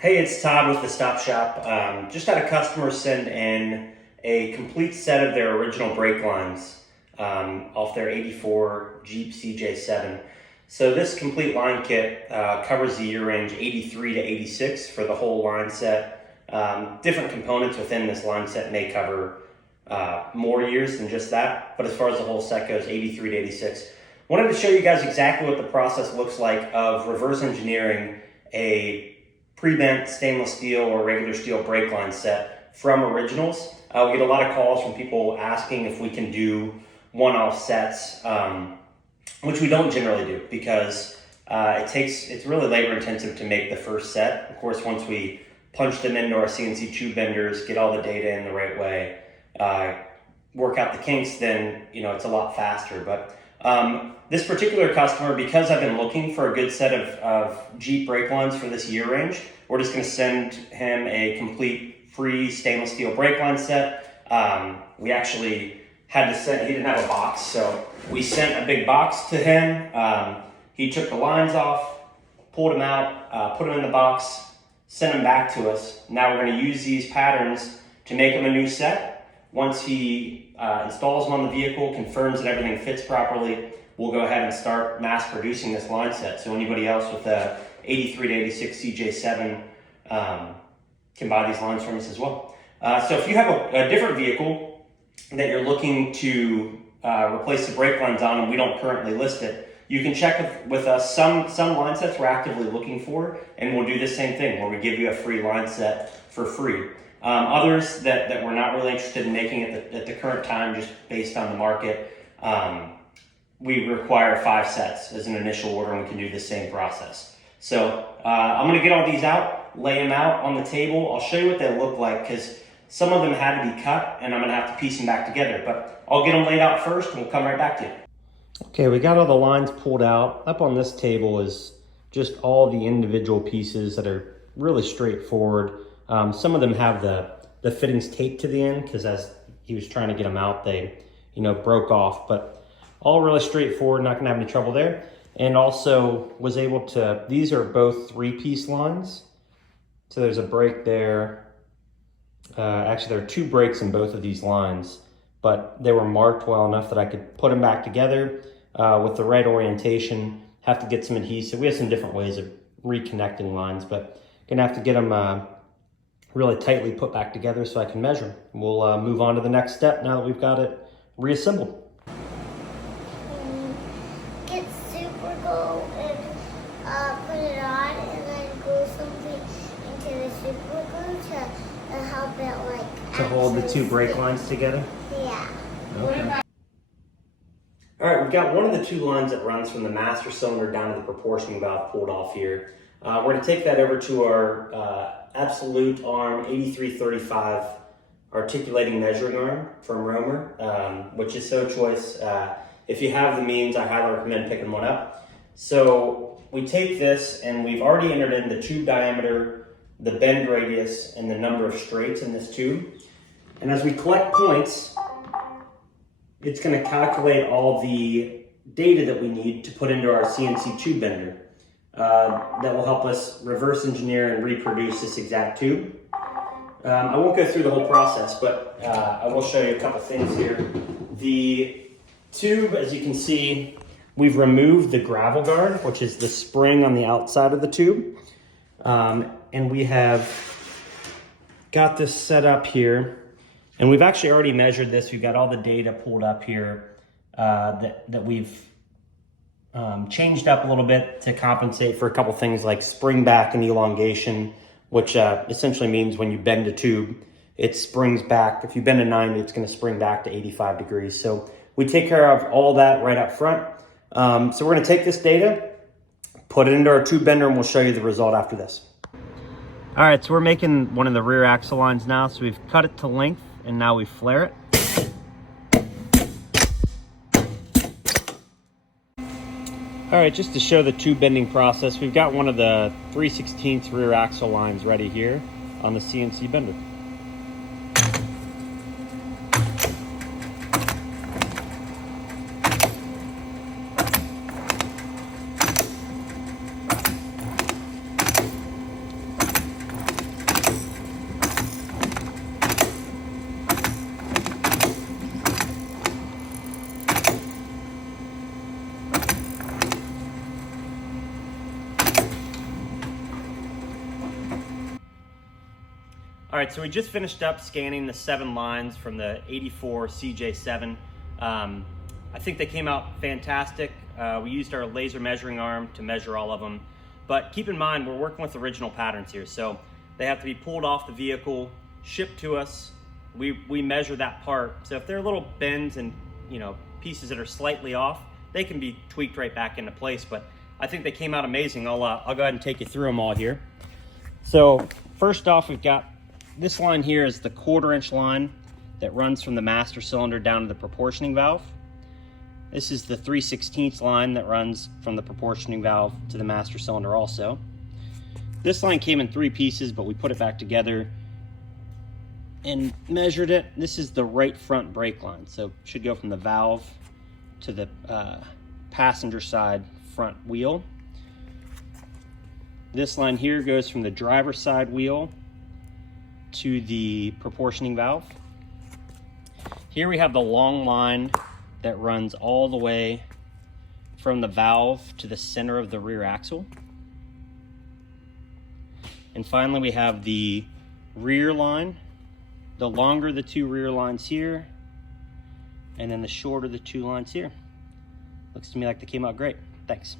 Hey, it's Todd with The Stop Shop. Just had a customer send in a complete set of their original brake lines off their 84 Jeep CJ7. So this complete line kit covers the year range 83 to 86 for the whole line set. Different components within this line set may cover more years than just that, but as far as the whole set goes, 83 to 86. Wanted to show you guys exactly what the process looks like of reverse engineering a pre-bent stainless steel or regular steel brake line set from originals. We get a lot of calls from people asking if we can do one-off sets, which we don't generally do because it's really labor intensive to make the first set. Of course, once we punch them into our CNC tube benders, get all the data in the right way, work out the kinks, then it's a lot faster. But this particular customer, because I've been looking for a good set of Jeep brake lines for this year range, we're just going to send him a complete free stainless steel brake line set. We actually had to send, he didn't have a box, so we sent a big box to him. He took the lines off, pulled them out, put them in the box, sent them back to us. Now we're going to use these patterns to make him a new set. Once he installs them on the vehicle, confirms that everything fits properly, we'll go ahead and start mass producing this line set. So anybody else with a 83 to 86 CJ7 can buy these lines from us as well. So if you have a different vehicle that you're looking to replace the brake lines on and we don't currently list it, you can check with us. Some line sets we're actively looking for, and we'll do the same thing where we give you a free line set for free. Others that we're not really interested in making at the current time, just based on the market, we require 5 sets as an initial order, and we can do the same process. So I'm going to get all these out, lay them out on the table. I'll show you what they look like because some of them had to be cut, and I'm going to have to piece them back together. But I'll get them laid out first, and we'll come right back to you. Okay, we got all the lines pulled out. Up on this table is just all the individual pieces that are really straightforward. Some of them have the fittings taped to the end because as he was trying to get them out, they broke off. But all really straightforward, not gonna have any trouble there. And also was able to, these are both 3-piece lines. So there's a brake there. Actually, there are 2 brakes in both of these lines, but they were marked well enough that I could put them back together with the right orientation. Have to get some adhesive. We have some different ways of reconnecting lines, but gonna have to get them really tightly put back together so I can measure. We'll move on to the next step now that we've got it reassembled. Get super glue and put it on, and then glue something into the super glue to help it To hold the 2 brake lines together? Yeah. Okay. All right, we've got one of the 2 lines that runs from the master cylinder down to the proportion valve pulled off here. We're going to take that over to our Absolute Arm 8335 articulating measuring arm from Romer, which is so choice. If you have the means, I highly recommend picking one up. So we take this, and we've already entered in the tube diameter, the bend radius, and the number of straights in this tube. And as we collect points, it's going to calculate all the data that we need to put into our CNC tube bender. That will help us reverse engineer and reproduce this exact tube. I won't go through the whole process, but I will show you a couple things here. The tube, as you can see, we've removed the gravel guard, which is the spring on the outside of the tube. And we have got this set up here. And we've actually already measured this. We've got all the data pulled up here that we've changed up a little bit to compensate for a couple things like spring back and elongation, which essentially means when you bend a tube, it springs back. If you bend a 90, it's going to spring back to 85 degrees. So we take care of all that right up front. So we're going to take this data, put it into our tube bender, and we'll show you the result after this. All right, so we're making one of the rear axle lines now. So we've cut it to length, and now we flare it. All right, just to show the tube bending process, we've got one of the 3/16 rear axle lines ready here on the CNC bender. All right, so we just finished up scanning the 7 lines from the 84 CJ7. I think they came out fantastic. We used our laser measuring arm to measure all of them. But keep in mind, we're working with original patterns here. So they have to be pulled off the vehicle, shipped to us. We measure that part. So if there are little bends and pieces that are slightly off, they can be tweaked right back into place. But I think they came out amazing. I'll go ahead and take you through them all here. So first off, we've got this line here is the 1/4 inch line that runs from the master cylinder down to the proportioning valve. This is the 3/16 line that runs from the proportioning valve to the master cylinder also. This line came in 3 pieces, but we put it back together and measured it. This is the right front brake line, so it should go from the valve to the passenger side front wheel. This line here goes from the driver's side wheel to the proportioning valve. Here we have the long line that runs all the way from the valve to the center of the rear axle. And finally we have the rear line. The longer the 2 rear lines here, and then the shorter the 2 lines here. Looks to me like they came out great. Thanks.